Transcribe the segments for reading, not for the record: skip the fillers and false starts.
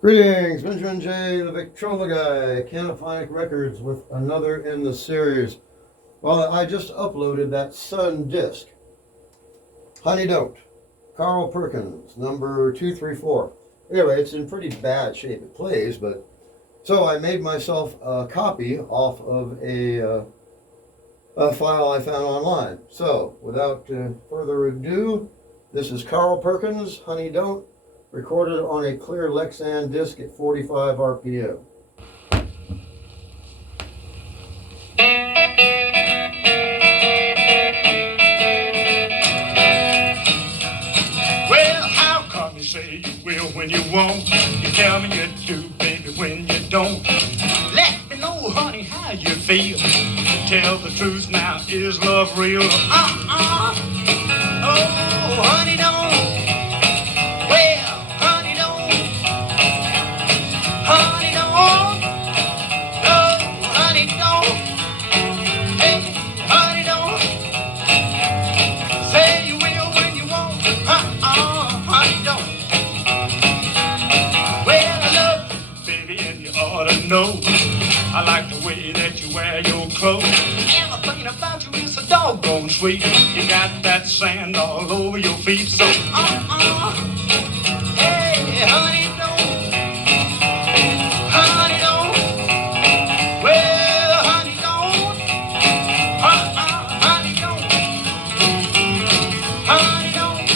Greetings, Benjamin J, the Victrolaguy, Canophonic Records with another in the series. Well, I just uploaded that Sun disc. Honey Don't, Carl Perkins, number 234. Anyway, it's in pretty bad shape. It plays, but... So I made myself a copy off of a file I found online. So, without further ado, this is Carl Perkins, Honey Don't, recorded on a clear Lexan disc at 45 RPM. Well, how come you say you will when you won't? You tell me you do, baby, when you don't. Let me know, honey, how you feel. Tell the truth now, is love real? Oh, honey, don't. No, I like the way that you wear your clothes. Everything about you is so doggone sweet. You got that sand all over your feet. So, hey, honey, don't. Honey, don't. Well, honey, don't. Honey, don't. Honey, don't.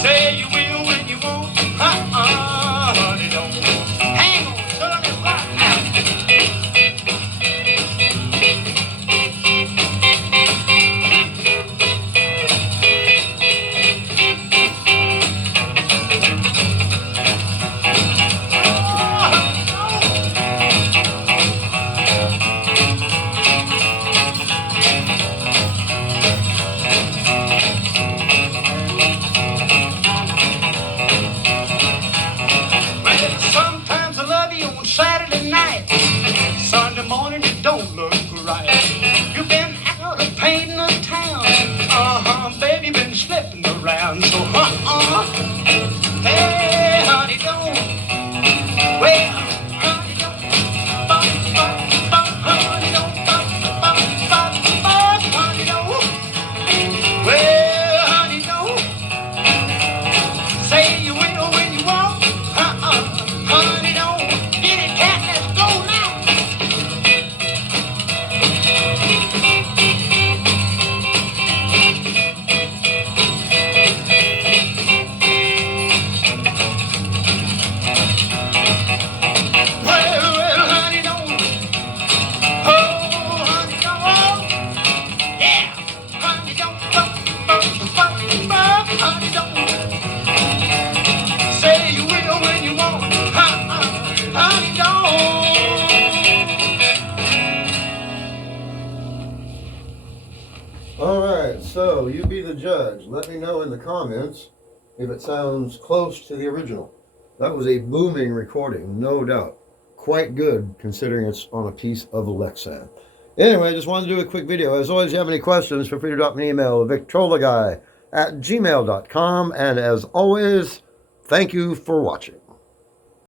Say you will when you won't. Honey, don't. Saturday night, Sunday morning, it don't look right. You've been out of painting the town. Baby, been slipping around. So, hey, honey, don't. Well, honey, don't. Honey, don't. Honey, don't. Well, honey, don't. Say you will when you won't. Honey, don't. Alright, so you be the judge. Let me know in the comments if it sounds close to the original. That was a booming recording, no doubt. Quite good considering it's on a piece of Lexan. Anyway, just wanted to do a quick video. As always, if you have any questions, feel free to drop me an email, victrolaguy@gmail.com. And as always, thank you for watching.